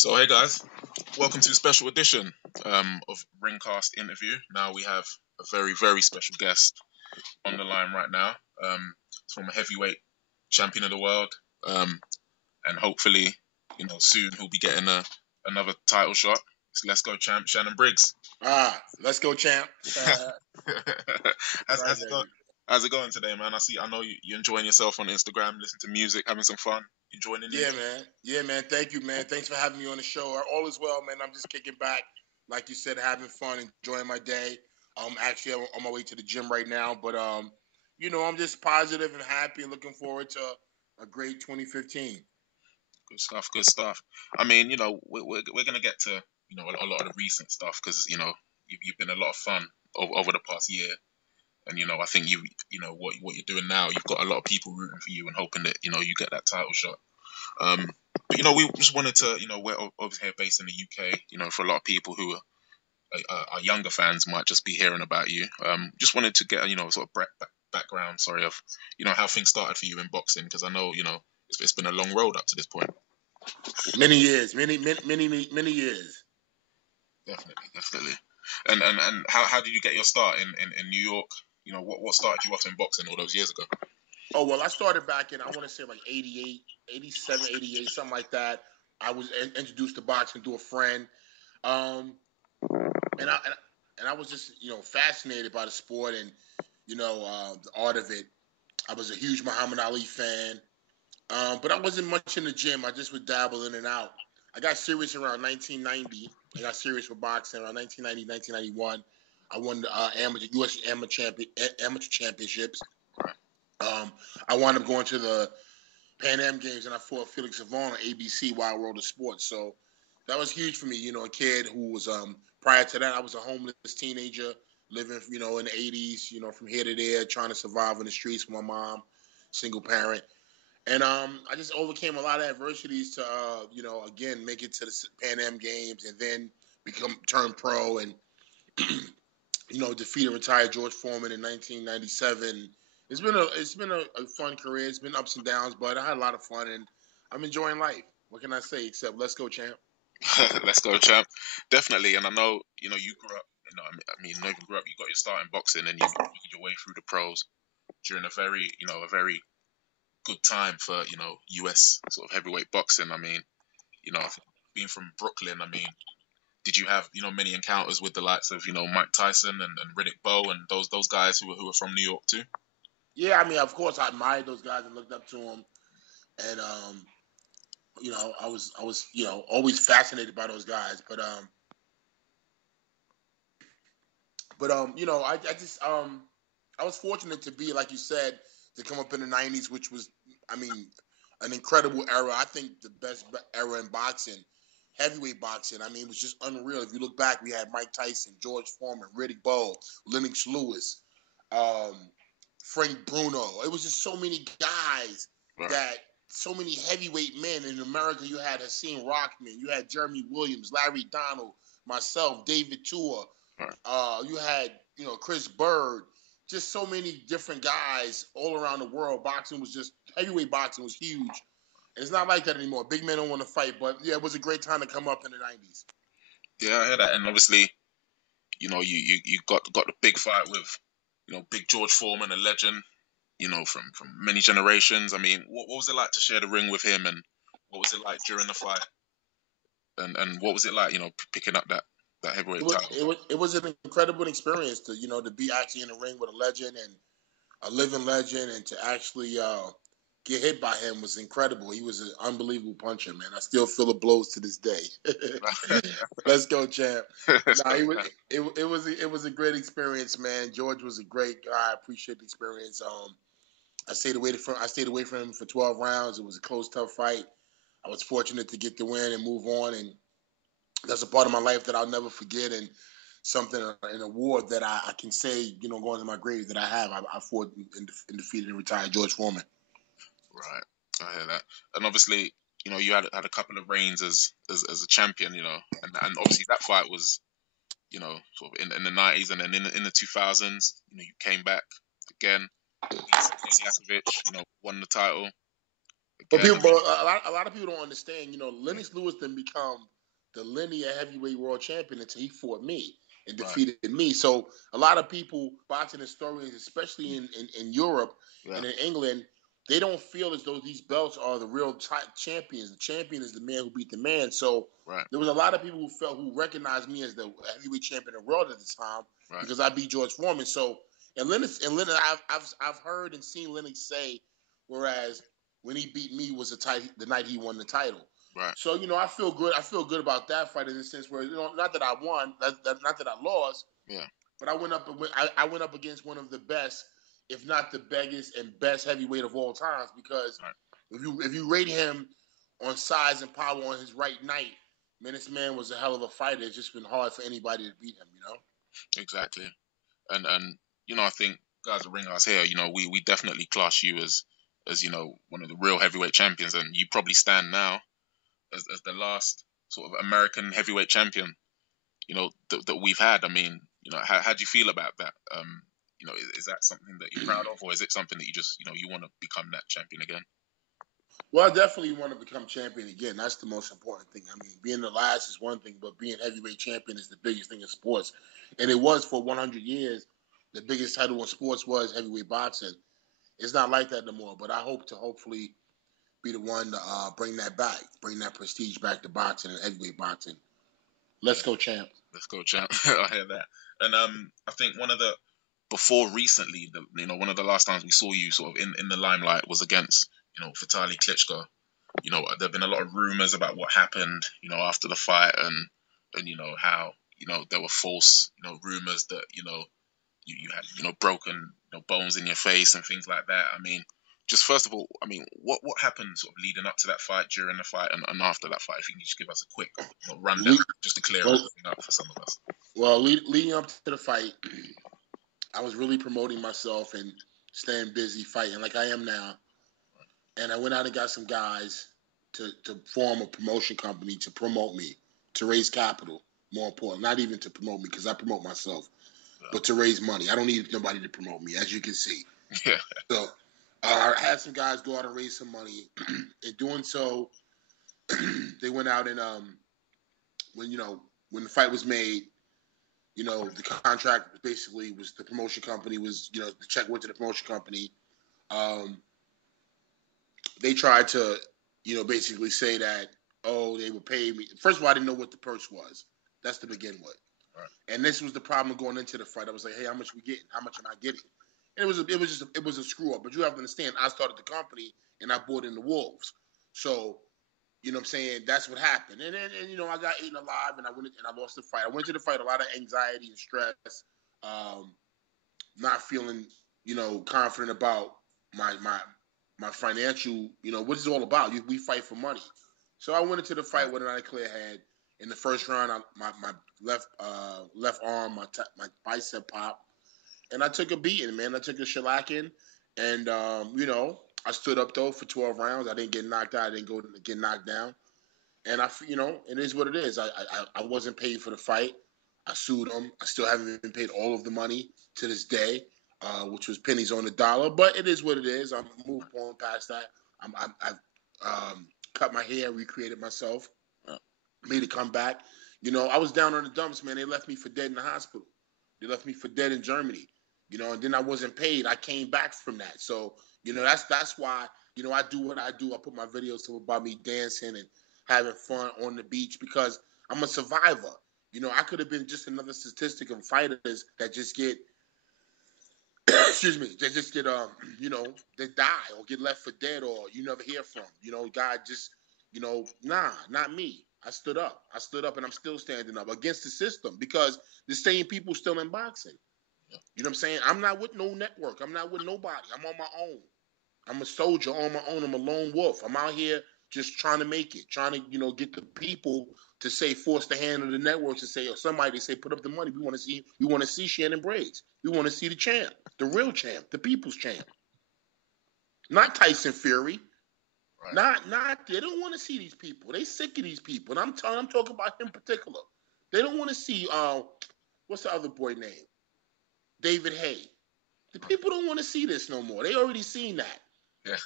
So hey guys, welcome to a special edition of Ringcast interview. Now we have a very special guest on the line right now. It's from a heavyweight champion of the world, and hopefully, soon he'll be getting another title shot. It's Let's Go champ Shannon Briggs. Let's go, champ. how's it going? How's it going today, man? I know you're enjoying yourself on Instagram, listening to music, having some fun. Enjoying it. Yeah, man. Thank you, man. Thanks for having me on the show. All is well, man. I'm just kicking back, like you said, having fun, enjoying my day. Actually, I'm on my way to the gym right now, but I'm just positive and happy and looking forward to a great 2015. Good stuff. Good stuff. I mean, we're gonna get to a lot of the recent stuff because you've been a lot of fun over the past year, and I think what you're doing now. You've got a lot of people rooting for you and hoping that you get that title shot. But we just wanted to we're over here based in the UK. For a lot of people who are younger fans might just be hearing about you. Just wanted to get sort of background, sorry, of how things started for you in boxing because I know it's been a long road up to this point. Many years. Definitely. And how did you get your start in New York? What started you off in boxing all those years ago? Oh, well, I started back in, I want to say like 88, 87, 88, something like that. I was introduced to boxing through a friend. Um, and I and I was just fascinated by the sport and the art of it. I was a huge Muhammad Ali fan, but I wasn't much in the gym. I just would dabble in and out. I got serious around 1990. I got serious with boxing around 1990, 1991. I won the U.S. Amateur championships. I wound up going to the Pan Am Games and I fought Felix Savon on ABC Wild World of Sports. So that was huge for me. A kid who was prior to that I was a homeless teenager living in the 80s. From here to there, trying to survive in the streets with my mom, single parent. And I just overcame a lot of adversities to again make it to the Pan Am Games and then turn pro and defeat a retired George Foreman in 1997. It's been a fun career. It's been ups and downs, but I had a lot of fun and I'm enjoying life. What can I say except let's go, champ? Let's go, champ. Definitely. And I know you grew up. I mean, you never grew up. You got your start in boxing, and you made your way through the pros during a very good time for US sort of heavyweight boxing. I mean, being from Brooklyn, I mean, did you have many encounters with the likes of Mike Tyson and Riddick Bowe and those guys who are from New York too? Yeah, I mean, of course, I admired those guys and looked up to them, and I was always fascinated by those guys, I just I was fortunate to be like you said to come up in the '90s, which was, I mean, an incredible era. I think the best era in boxing, heavyweight boxing. I mean, it was just unreal. If you look back, we had Mike Tyson, George Foreman, Riddick Bowe, Lennox Lewis, um, Frank Bruno. It was just so many guys Right. that so many heavyweight men in America. You had Hakeem Rockman, you had Jeremy Williams, Larry Donald, myself, David Tua. Right. You had Chris Bird. Just so many different guys all around the world. Heavyweight boxing was huge. It's not like that anymore. Big men don't want to fight, but yeah, it was a great time to come up in the '90s. Yeah, I heard that, and obviously, you got the big fight with, Big George Foreman, a legend, from many generations. I mean, what was it like to share the ring with him, and what was it like during the fight, and what was it like, picking up that heavyweight title? It was an incredible experience to be actually in the ring with a legend and a living legend, and to actually get hit by him was incredible. He was an unbelievable puncher, man. I still feel the blows to this day. Let's go, champ. Nah, it was a great experience, man. George was a great guy. I appreciate the experience. I stayed away from him for 12 rounds. It was a close, tough fight. I was fortunate to get the win and move on, and that's a part of my life that I'll never forget, and something, an award that I can say, going to my grave, that I fought and defeated and retired George Foreman. Right, I hear that, and obviously, you had a couple of reigns as a champion, and obviously that fight was, sort of in the '90s, and then in the 2000s, you came back again, Yakovic, won the title But again. people, a lot of people don't understand. Lennox Lewis didn't become the linear heavyweight world champion until he fought me and defeated me. So a lot of people, boxing historians, especially in Europe and in England, they don't feel as though these belts are the real champions. The champion is the man who beat the man. So there was a lot of people who recognized me as the heavyweight champion of the world at the time because I beat George Foreman. So Lennox, I've heard and seen Lennox say, whereas when he beat me was the night he won the title. Right. So I feel good. I feel good about that fight in the sense where not that I won, not that I lost. Yeah. But I went up against one of the best, if not the biggest and best heavyweight of all times. Because if you rate him on size and power on his right night, man, this man was a hell of a fighter. It's just been hard for anybody to beat him. Exactly. And I think guys at Ringcast here, we definitely class you as one of the real heavyweight champions, and you probably stand now as the last sort of American heavyweight champion, that we've had. I mean, how do you feel about that? Is that something that you're proud of, or is it something that you just, you want to become that champion again? Well, I definitely want to become champion again. That's the most important thing. I mean, being the last is one thing, but being heavyweight champion is the biggest thing in sports. And it was for 100 years. The biggest title in sports was heavyweight boxing. It's not like that no more, but I hope to hopefully be the one to bring that back, bring that prestige back to boxing and heavyweight boxing. Let's go, champ. Let's go, champ. I hear that. And I think before recently, one of the last times we saw you sort of in the limelight was against, Vitaly Klitschko. There have been a lot of rumors about what happened, after the fight, and how, there were false, rumors that, you had, broken, bones in your face and things like that. I mean, just first of all, I mean, what happened sort of leading up to that fight, during the fight, and after that fight? If you can just give us a quick rundown, just to clear everything up for some of us. Well, leading up to the fight, I was really promoting myself and staying busy fighting like I am now. And I went out and got some guys to form a promotion company to promote me, to raise capital, more important. Not even to promote me, because I promote myself, but to raise money. I don't need nobody to promote me, as you can see. Yeah. So I had some guys go out and raise some money. In doing so, they went out and when the fight was made, the contract basically was the promotion company was, the check went to the promotion company. They tried to, basically say that, they would pay me. First of all, I didn't know what the purse was. That's to begin with. Right. And this was the problem going into the fight. I was like, hey, how much we getting? How much am I getting? And it was a screw up. But you have to understand, I started the company and I bought in the wolves. So, you know what I'm saying? That's what happened. And I got eaten alive and I lost the fight. I went to the fight, a lot of anxiety and stress, not feeling, confident about my financial, what it's all about. We fight for money. So I went into the fight with a clear head. In the first round, my left arm, my bicep popped, and I took a beating, man. I took a shellacking, and I stood up though for 12 rounds. I didn't get knocked out. I didn't get knocked down, and it is what it is. I wasn't paid for the fight. I sued them. I still haven't been paid all of the money to this day, which was pennies on the dollar. But it is what it is. I'm moved on past that. I've cut my hair, recreated myself, made a comeback. I was down on the dumps, man. They left me for dead in the hospital. They left me for dead in Germany. And then I wasn't paid. I came back from that. So, that's why, I do what I do. I put my videos about me dancing and having fun on the beach because I'm a survivor. I could have been just another statistic of fighters that just get, excuse me, they just get, they die or get left for dead or you never hear from. God just, nah, not me. I stood up. And I'm still standing up against the system because the same people still in boxing. You know what I'm saying? I'm not with no network. I'm not with nobody. I'm on my own. I'm a soldier on my own. I'm a lone wolf. I'm out here just trying to make it, trying to, get the people to say, force the hand of the networks to say, or somebody to say, put up the money. We want to see Shannon Briggs. We want to see the champ, the real champ, the people's champ. Not Tyson Fury. Right. Not. They don't want to see these people. They sick of these people. And I'm talking about him in particular. They don't want to see, what's the other boy name? David Hay. The people don't want to see this no more. They already seen that. Yeah.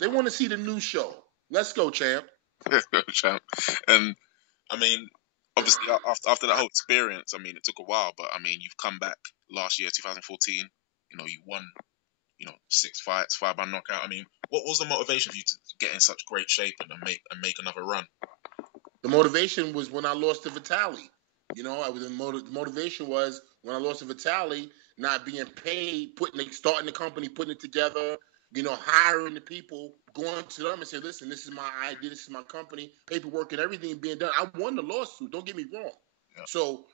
They want to see the new show. Let's go, champ. Champ. And I mean, obviously after that whole experience, I mean, it took a while, but I mean, you've come back last year, 2014. You know, you won, 6 fights, 5 by knockout. I mean, what was the motivation for you to get in such great shape and make another run? The motivation was when I lost to Vitali. The motivation was when I lost to Vitali, not being paid, starting the company, putting it together, hiring the people, going to them and say, listen, this is my idea, this is my company, paperwork and everything being done. I won the lawsuit. Don't get me wrong. Yeah. So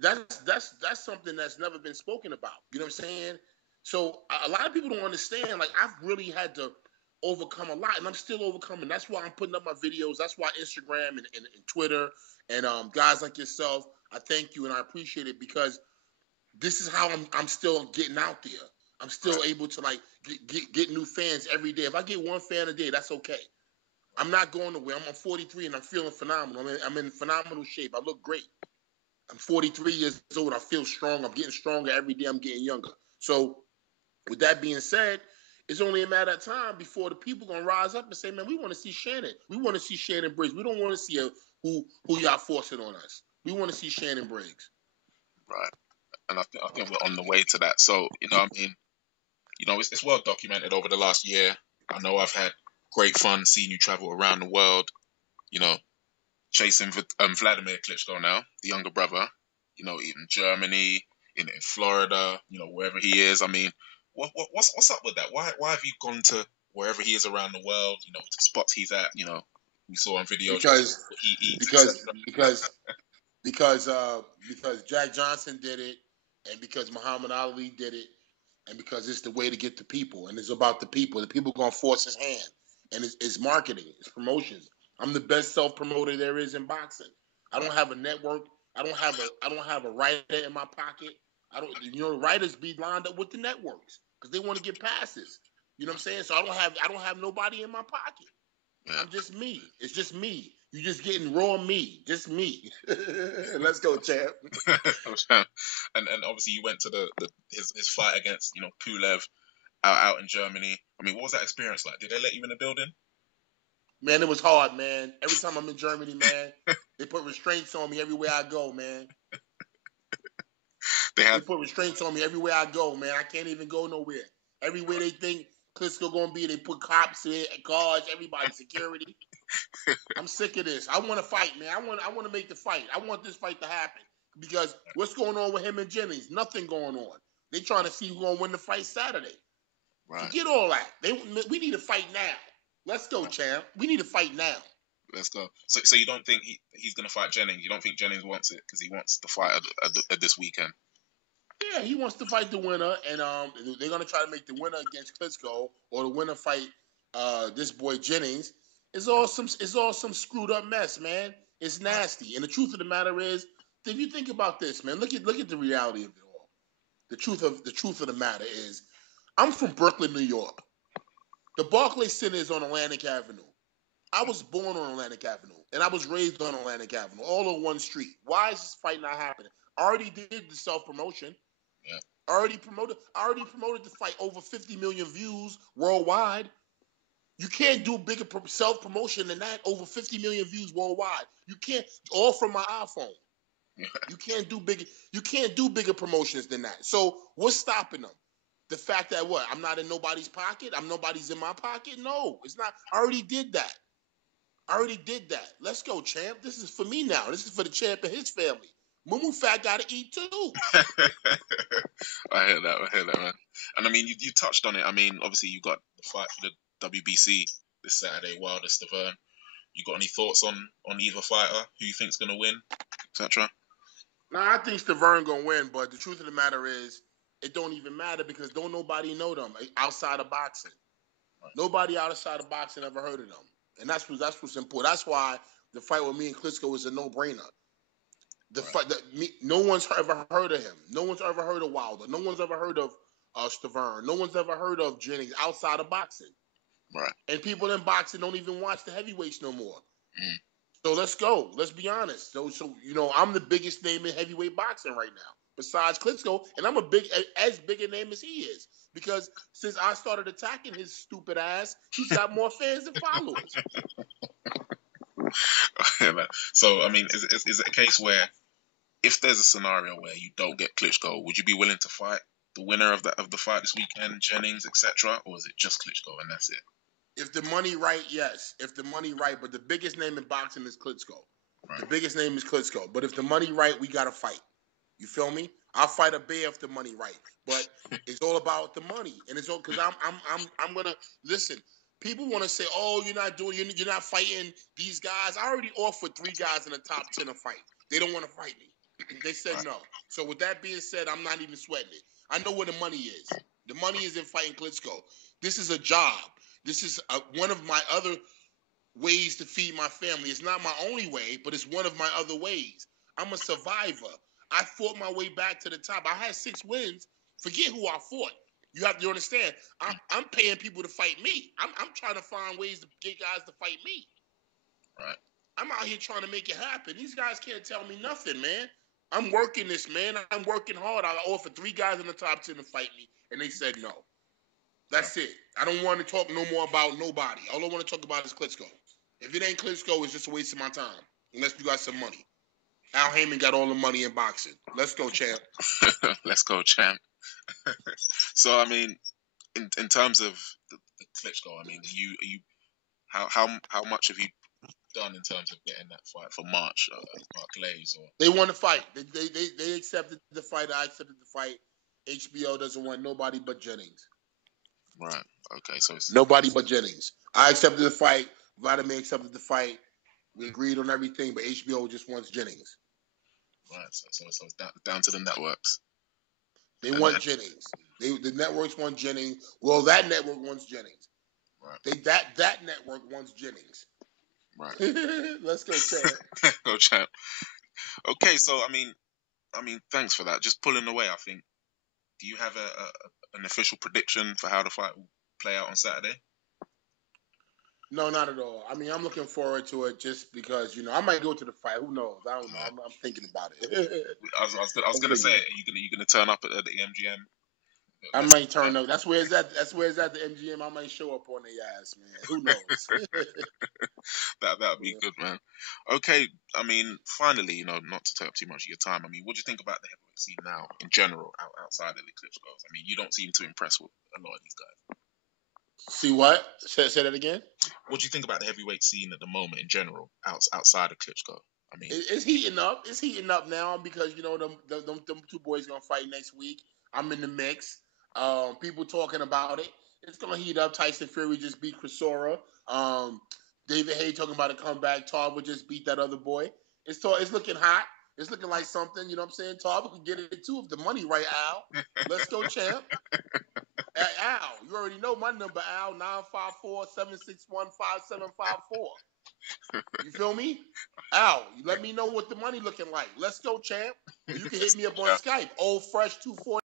that's something that's never been spoken about. You know what I'm saying? So a lot of people don't understand. Like, I've really had to overcome a lot, and I'm still overcoming. That's why I'm putting up my videos. That's why Instagram and Twitter and guys like yourself, I thank you and I appreciate it, because this is how I'm still getting out there. I'm still able to get new fans every day. If I get one fan a day, that's okay. I'm not going nowhere. I'm 43 and I'm feeling phenomenal. I'm in phenomenal shape. I look great. I'm 43 years old. I feel strong. I'm getting stronger every day. I'm getting younger. So with that being said, it's only a matter of time before the people gonna rise up and say, man, we want to see Shannon. We want to see Shannon Briggs. We don't want to see who y'all forcing on us. We want to see Shannon Briggs. Right. And I think we're on the way to that. So, I mean, it's well documented over the last year. I know I've had great fun seeing you travel around the world, chasing Vladimir Klitschko now, the younger brother, even Germany, in Florida, wherever he is. I mean, what's up with that? Why have you gone to wherever he is around the world, to spots he's at, we saw on videos because he eats, because Jack Johnson did it, and because Muhammad Ali did it, and because it's the way to get the people, and it's about the people. The people gonna force his hand, and it's marketing, it's promotions. I'm the best self promoter there is in boxing. I don't have a network. I don't have a writer in my pocket. I don't. The writers be lined up with the networks because they want to get passes. You know what I'm saying? So I don't have nobody in my pocket. I'm just me. It's just me. You just getting raw me. Just me. Let's go, champ. and obviously you went to his fight against Pulev out in Germany. I mean, what was that experience like? Did they let you in the building? Man, it was hard, man. Every time I'm in Germany, man, they put restraints on me everywhere I go, man. They put restraints on me everywhere I go, man. I can't even go nowhere. Everywhere they think Klitschko gonna be, they put cops in, guards, everybody, security. I'm sick of this. I want to fight, man. I want to make the fight. I want this fight to happen, because what's going on with him and Jennings? Nothing going on. They trying to see who's gonna win the fight Saturday. Right. Forget all that. We need to fight now. Let's go, champ. We need to fight now. Let's go. So you don't think he's gonna fight Jennings? You don't think Jennings wants it because he wants the fight at this weekend? Yeah, he wants to fight the winner, and they're gonna try to make the winner against Klitschko, or the winner fight this boy Jennings. It's all some screwed up mess, man. It's nasty. And the truth of the matter is, if you think about this, man, look at the reality of it all. The truth of the matter is, I'm from Brooklyn, New York. The Barclays Center is on Atlantic Avenue. I was born on Atlantic Avenue, and I was raised on Atlantic Avenue, all on one street. Why is this fight not happening? I already did the self-promotion. Yeah. I already promoted the fight, over 50 million views worldwide. You can't do bigger self-promotion than that, over 50 million views worldwide. You can't, all from my iPhone. You can't do bigger promotions than that. So what's stopping them? The fact that what? I'm not in nobody's pocket? Nobody's in my pocket? No, it's not. I already did that. Let's go, champ. This is for me now. This is for the champ and his family. Mumu Fat gotta eat too. I hear that, man. And I mean, you touched on it. I mean, obviously you got the fight for the WBC this Saturday, Wilder Stavern. You got any thoughts on either fighter? Who you think's gonna win, etc.? Nah, I think Stavern gonna win, but the truth of the matter is, it don't even matter, because don't nobody know them outside of boxing. Right. Nobody outside of boxing ever heard of them, and that's what's important. That's why the fight with me and Klitschko is a no-brainer. No one's ever heard of him. No one's ever heard of Wilder. No one's ever heard of Stavern. No one's ever heard of Jennings outside of boxing. Right. And people in boxing don't even watch the heavyweights no more. Mm. So let's go. Let's be honest. So I'm the biggest name in heavyweight boxing right now, besides Klitschko, and I'm as big a name as he is. because since I started attacking his stupid ass, he's got more fans and followers. So, I mean, is it a case where if there's a scenario where you don't get Klitschko, would you be willing to fight the winner of the fight this weekend, Jennings, etc., or is it just Klitschko and that's it? If the money right, yes. If the money right, but the biggest name in boxing is Klitschko. Right. The biggest name is Klitschko. But if the money right, we gotta fight. You feel me? I'll fight a bear if the money right. But it's all about the money, and it's all because I'm gonna listen. People want to say, "Oh, you're not fighting these guys." I already offered 3 guys in the top 10 a fight. They don't want to fight me. They said no. So with that being said, I'm not even sweating it. I know where the money is. The money is in fighting Klitschko. This is a job. This is one of my other ways to feed my family. It's not my only way, but it's one of my other ways. I'm a survivor. I fought my way back to the top. I had 6 wins. Forget who I fought. You have to understand. I'm paying people to fight me. I'm trying to find ways to get guys to fight me. Right. I'm out here trying to make it happen. These guys can't tell me nothing, man. I'm working this, man. I'm working hard. I offered 3 guys in the top 10 to fight me, and they said no. That's it. I don't want to talk no more about nobody. All I want to talk about is Klitschko. If it ain't Klitschko, it's just a waste of my time. Unless you got some money. Al Heyman got all the money in boxing. Let's go, champ. Let's go, champ. So, I mean, in terms of the Klitschko, I mean, how much have you done in terms of getting that fight for March, Mark Lays, or They want to fight. They accepted the fight. I accepted the fight. HBO doesn't want nobody but Jennings. right? Okay, so it's Nobody but Jennings. I accepted the fight. Vladimir accepted the fight. We agreed on everything, but HBO just wants Jennings. right. So it's down to the networks. They want Jennings. The networks want Jennings. Well, that network wants Jennings. Right. That network wants Jennings. Right. Let's go, champ. Go, champ. Okay, so I mean, thanks for that. Just pulling away, I think. Do you have an official prediction for how the fight will play out on Saturday? No, not at all. I mean, I'm looking forward to it just because I might go to the fight. Who knows? I don't know. I'm thinking about it. I was gonna say, are you gonna turn up at the MGM? I might turn up. That's where it's at. That's where it's at the MGM. I might show up on their ass, man. Who knows? That'd be good, man. Okay, I mean, finally, not to take up too much of your time. I mean, what do you think about the heavyweight scene now in general, outside of the Klitschko's? I mean, you don't seem to impress with a lot of these guys. See what? Say that again. What do you think about the heavyweight scene at the moment in general, outside of Klitschko? I mean, it's heating up. It's heating up now because them 2 boys gonna fight next week. I'm in the mix. People talking about it. It's gonna heat up. Tyson Fury just beat Chisora. David Haye talking about a comeback. Tarver just beat that other boy. It's looking hot. It's looking like something. You know what I'm saying? Tarver could get it too if the money right, Al. Let's go, champ. Al, you already know my number, Al. 954-761-5754. You feel me? Al, you let me know what the money looking like. Let's go, champ. Or you can hit me up on Skype. Old Fresh 240.